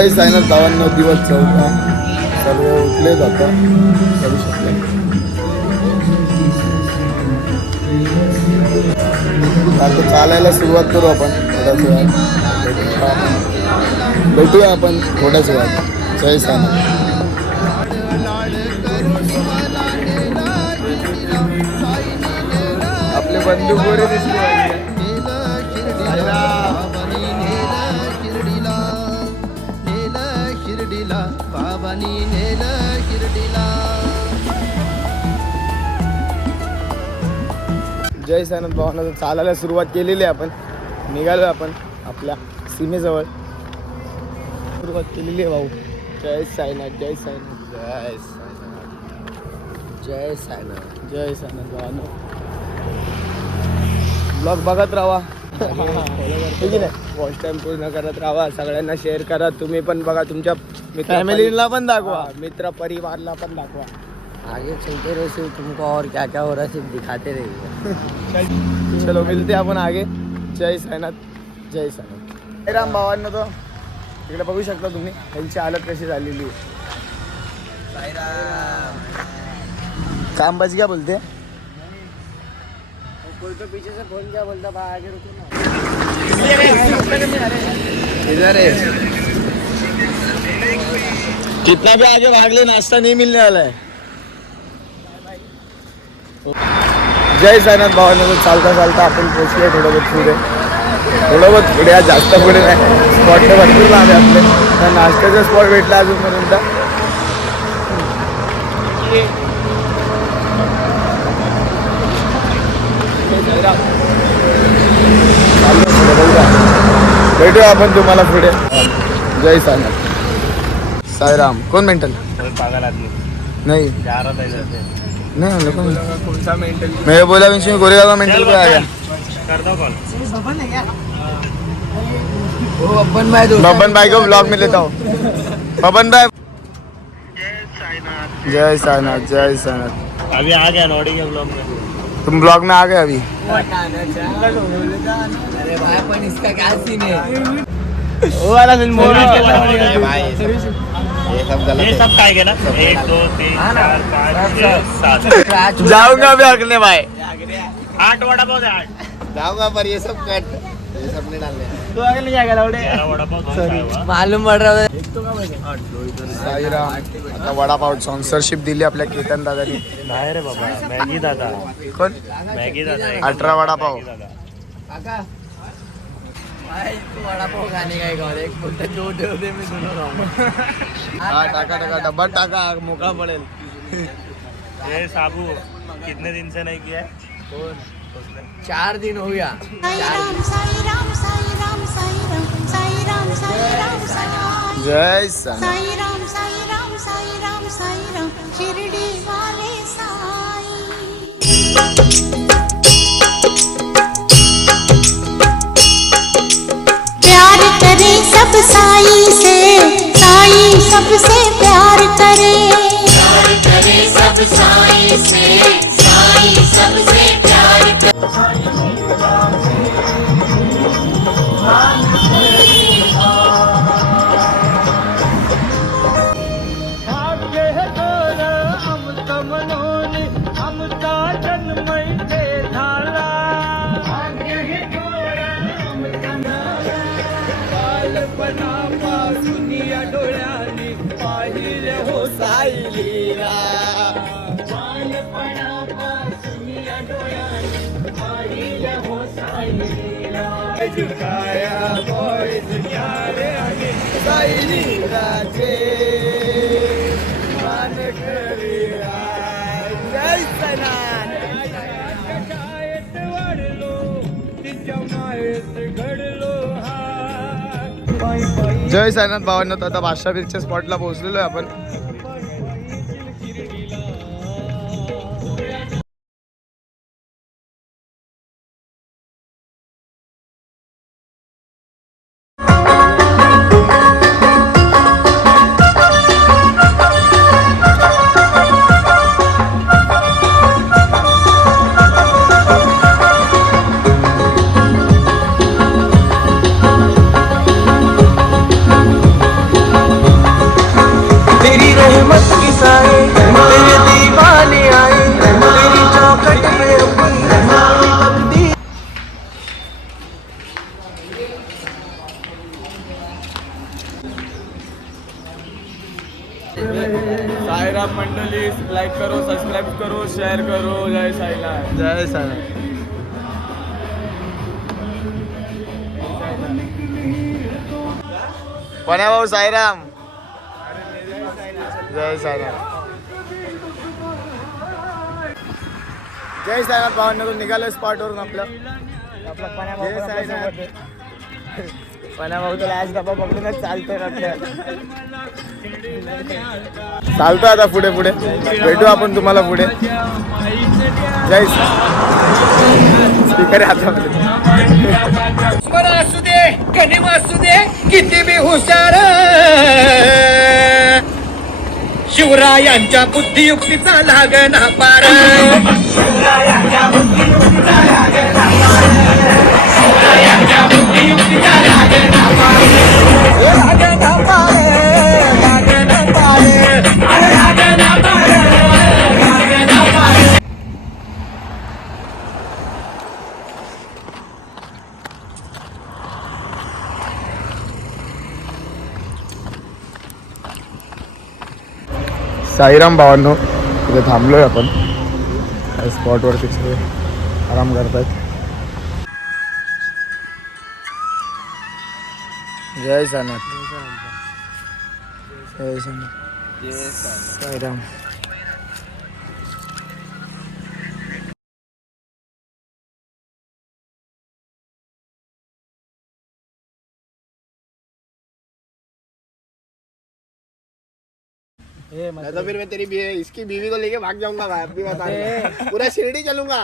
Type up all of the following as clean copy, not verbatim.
जय साईनाथ भावांनो, दिवस 14 सर्व उठले जातात करू शकले. आता चालायला सुरुवात करू आपण थोड्याच वेळात. भेटूया आपण थोड्याच वेळात. जय साईनाथ. आपले बंधू गोरे दिसले. बाबानी नेलं शिर्डीला. जय साईनाथ भावांना चालायला सुरुवात केलेली आहे. आपण निघालो आपण आपल्या सीमेजवळ. सुरुवात केलेली आहे भाऊ. जय साईनाथ, जय साईनाथ, जय साईनाथ, जय साईनाथ, जय साईनाथ भावांनो. ब्लॉग बघत राहा. ठीक आहे, वॉच टाइम पूर्ण करत राहा. सगळ्यांना शेअर करा. तुम्ही पण बघा, तुमच्या फॅमिलीला पण दाखवा, मित्र परिवारला पण दाखवा. आगे चलते रहे सिर्फ तुमको और क्या क्या हो रहा है सिर्फ दिखाते रहिए. चलो मिलते आपण आगे. जय साईनाथ, जय साईनाथ. जयराम भावांना तो इकडे बघू शकता तुम्ही, त्यांची हालत कशी झालेली आहे. काम बच क्या बोलते कोई तो पीछे से फोन क्या बोलता भाई आगे रुको ना. इधर है. कितना भी आगे भाग ले, नाश्ता नहीं मिलने वाला है. जय साईनाथ भावांना तो चालता चालता आपण पोहोचले थोडं बहुत पुढे. थोडं बहुत पुढे, आज जास्त पुढे नाही. स्पॉट तर भरपूर लांब आहे आपले. तर नाश्त्याचा स्पॉट भेटला अजूनपर्यंत. भेटूया आपण तुम्हाला पुढे. जय साईनाथ. साईराम. कौन मेंटल? पागल आदमी नहीं जा रहा था इधर से. नहीं हम लोग कौन सा मेंटल? मैं बोला विंशी गोरेगांव का मेंटल पे आ गया. कर दो कॉल. बबन है क्या? वो बबन भाई. बबन भाई को ब्लॉग में लेता हूँ. बबन भाई. जय साईनाथ, जय साईनाथ, जय साईनाथ. अभी आ गया नोडी के ब्लॉग में. तुम ब्लॉग में आ गए अभी? अरे भाई अपन इसका क्या सीन है? वो वाला फिल्म भाई ये सब गलत है. ये सब काय ना 1 2 3 4 5 6 7. जाऊंगा भी अगले भाई. 8 वड़ा पाव दे. 8 जाऊंगा पर ये सब कट, ये सब नहीं डालने. तो आगे नहीं जाएगा लौड़े. वड़ा पाव मालूम पड़ रहा है. एक तो का बजे 8 साईराम. आता वड़ा पाव स्पॉन्सरशिप दिली आपल्या केतन दादानी. नाही रे बाबा, मॅगी दादा. कोण? मॅगी दादा. 18 वड़ा पाव. काका भाई तू वड़ा पाव खाने का एक और एक बोलते 2 दे मैं दोनों खाऊंगा. हां टाका टाका डब्बा टाका, मोकळा पडेल. ये साबू कितने दिन से नहीं किया है? कौन? 4 दिन हो गया. साईराम साईराम साईराम साईराम साईराम साईराम साईराम. जय साईराम साईराम साईराम साईराम शिर्डी वाले साई. प्यार करे सब साई से, साई सबसे प्यार करे. प्यार करे सब साई से, साई सबसे प्यार करे. जय साईनाथ भावांनो. आता बादशाह बीचच्या स्पॉटला पोहोचलेलो आहे आपण. करो, शेअर करो. जय साईनाथ. जय साईनाथ. कोण्या भाऊ साईराम. जय साईनाथ. जय साईनाथ भावांना निघालोय स्पॉटवरून आपलं. भाऊ तुला आज डबा पकडूनच चालतोय चालतोय आता पुढे पुढे भेटू आपण तुम्हाला पुढे. जय स्पीकर हातामध्ये. असू दे गणिम असू दे किती बी हुशार शिवरायांच्या बुद्धियुक्तीचा लागना पार. शिवरायांच्या बुद्धियुक्तीचा लागना पार. शिवरायांच्या बुद्धियुक्तीचा लागना पार. लागना पार. लागना पार. लागना पार. लागना पार. साईराम भावांनो इथे थांबलोय आपण. स्पॉटवरती सगळे आराम करतायत. जय साईनाथ. जय साईनाथ. साईराम. तो फिर मैं तेरी इसकी बीवी को लेके भाग जाऊंगा पूरा शिरडी चलूंगा.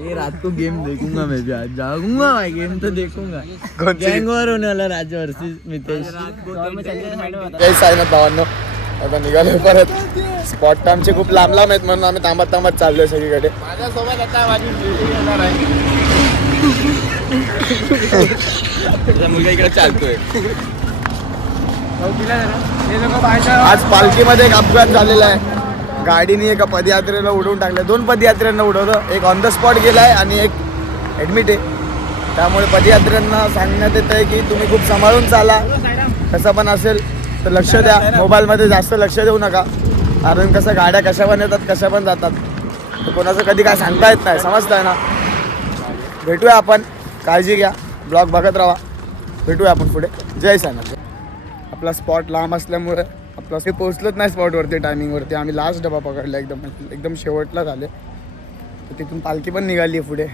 ये रात को गेम देखूंगा मैं भी. आज जाऊंगा मैं गेम तो देखूंगा. गैंग वॉर होने वाला राज वर्सेस मितेश. जय साईनाथ भावांनो आता निघालो परत. स्पॉट आमचे खूप लांब लांब आहेत म्हणून आम्ही थांबत थांबत चाललोय सगळीकडे. माझ्यासोबत आता माझी येणार आहे. मुलगा इकडे चालतोय. आज पालखीमध्ये एक अपघात झालेला आहे. गाडीने एका पदयात्रेला उडवून टाकलं. 2 पदयात्र्यांना उडवलं. एक ऑन द स्पॉट गेलाय आणि एक ॲडमिट आहे. त्यामुळे पदयात्र्यांना सांगण्यात येत आहे की तुम्ही खूप सांभाळून चाला. कसं पण असेल तर लक्ष द्या. मोबाईलमध्ये जास्त लक्ष देऊ नका. कारण कसं गाड्या कशा पण येतात कशा पण जातात. तर कोणाचं कधी काय सांगता येत नाही. समजतंय ना. भेटूया आपण. काळजी घ्या. ब्लॉग बघत राहा. भेटूया आपण पुढे. जय साईनाथ. आपला स्पॉट लांब असल्यामुळे आपला ते पोहोचलंच नाही स्पॉटवरती टायमिंगवरती. आम्ही लास्ट डबा पकडला एकदम शेवटला झाले. तर तिथून पालखी पण निघाली आहे पुढे.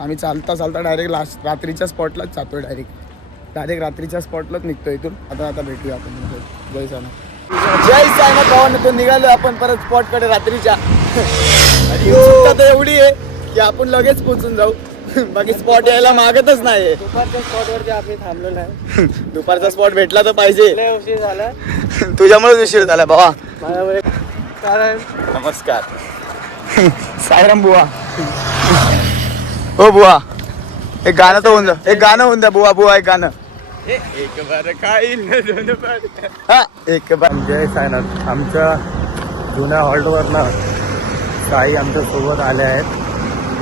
आम्ही चालता चालता डायरेक्ट रात्रीच्या स्पॉटलाच जातोय. डायरेक्ट रात्रीच्या स्पॉटलाच निघतो इथून. आता भेटूया आपण. जय साईनाथ. जय साईनाथ भावांनो तो निघालो आपण परत स्पॉटकडे रात्रीच्या. आणि उत्सुकता तर एवढी आहे की आपण लगेच पोहोचून जाऊ. बाकी स्पॉट यायला मागतच नाही. दुपारच्या स्पॉटवरती आम्ही थांबलो नाही. दुपारचा स्पॉट भेटला तर पाहिजे. उशीर झाला. तुझ्यामुळेच उशीर झाला बाबा. कारण नमस्कार. साईराम बुवा. हो बुवा एक गाणं तर होऊन जा. एक गाणं होऊन द्या बुवा. बुवा एक गाणं. एक बार काही हा एक बार. जय साईनाथ. आमच्या जुन्या हॉल्टवरनं साई आमच्या सोबत आले आहेत.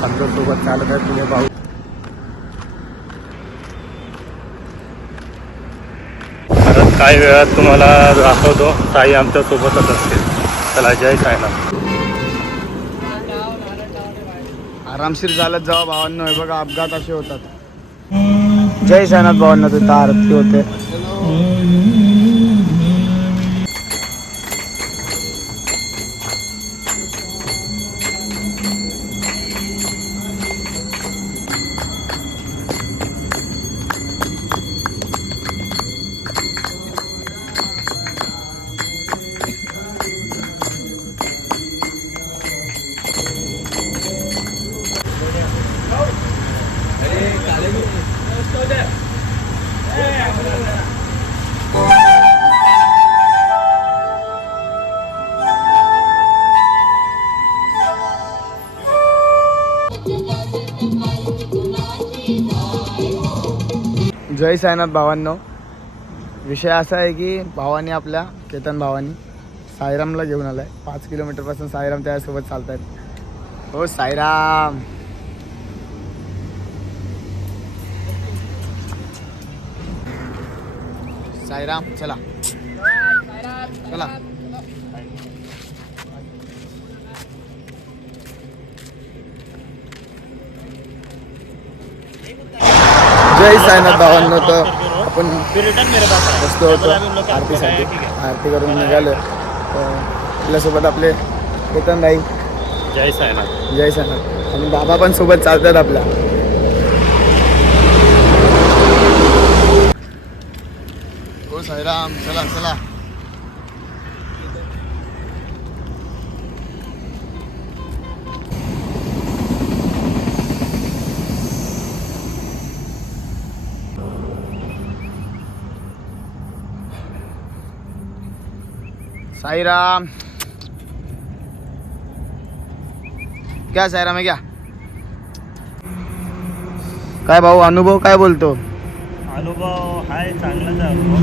आमच्या सोबत चालत आहेत. तुम्ही पाहू. परत काही वेळात तुम्हाला दाखवतो. साई आमच्या सोबतच असते. चला जय साईनाथ. आरामशीर चालत जावा भावांनो. हे बघा अपघात असे होतात. जय साईनाथ भावांनो. तिथं आरती होते. जय साईनाथ भावांनो. विषय असा आहे की भावानी आपल्या केतन भावानी साईरामला घेऊन आलाय. 5 किलोमीटरपासून साईराम त्याच्यासोबत चालतायत. हो साईराम. साईराम चला चला. जय साईनाथ भावांनो. तर आपण बसलो होतो आरतीसाठी, आरती करून निघालो. तर आपल्यासोबत आपले केतन भाई, जय साईनाथ. जय साईनाथ, आणि बाबा पण सोबत चालतात आपल्या. हो साईराम, चला चला. साईराम. क्या साईराम आहे क्या? काय भाऊ अनुभव काय बोलतो? अनुभव हाय चांगलाच आहे अनुभव,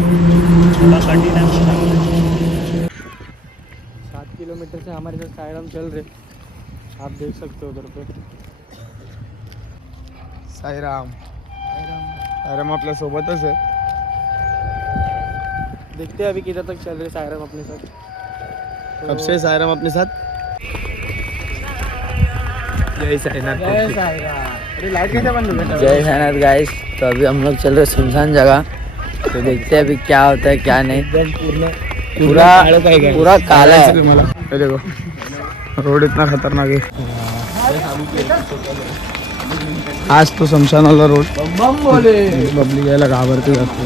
थोड़ा कठिन है पण चांगला है. 7 किलोमीटर से हमारे साथ साईराम चल रहे, आप देख सकते हो उधर पे. साईराम, साईराम आपल्या सोबतच आहे. देखते हैं अभी किधर तक चल रहे साईराम अपने साथ. कब से साईराम अपने साथ. जय साईनाथ. जय साईराम. अरे लाइट कैसे बंद हो गया? जय साईनाथ गाइस. तो अभी हम लोग चल रहे सुनसान जगह, तो देखते हैं अभी क्या होता है क्या नहीं. पूरा काला है. ये देखो रोड इतना खतरनाक है. आज तो शमशान वाला रोड. बम बोले. बबली यायला घाबरते जास्त,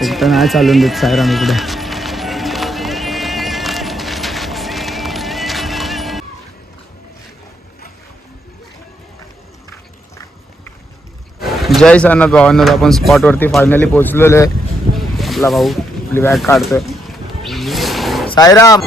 फक्त नाही चालून देत साईराम इकडे. जय साईनाथ भावांनो. आपण स्पॉटवरती फायनली पोहोचलेलो आहे. आपला भाऊ आपली बॅग काढतोय. साईराम.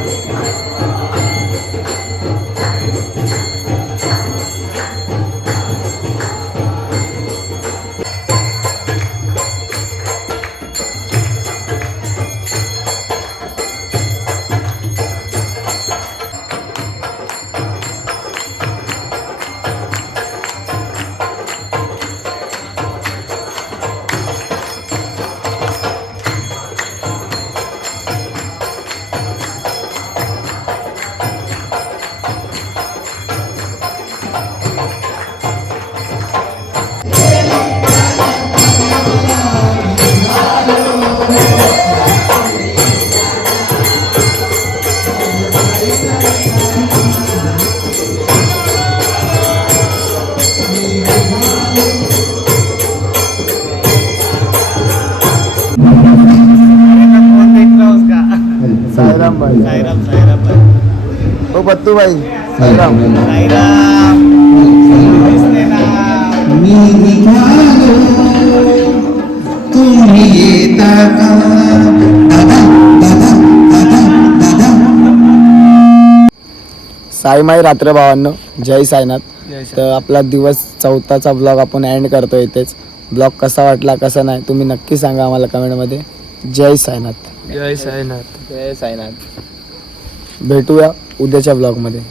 साईराम भाई. साईराम साईराम भाई. ओ बत्तू भाई. साईराम. साईराम. साईमाई रात्र भावांनो. जय साईनाथ. तर आपला दिवस 4था ब्लॉग आपण एंड करतो इथेच. ब्लॉग कसा वाटला कसा नाही तुम्ही नक्की सांगा आम्हाला कमेंटमध्ये. जय साईनाथ. जय साईनाथ. जय साईनाथ. भेटूया उद्याच्या ब्लॉगमध्ये.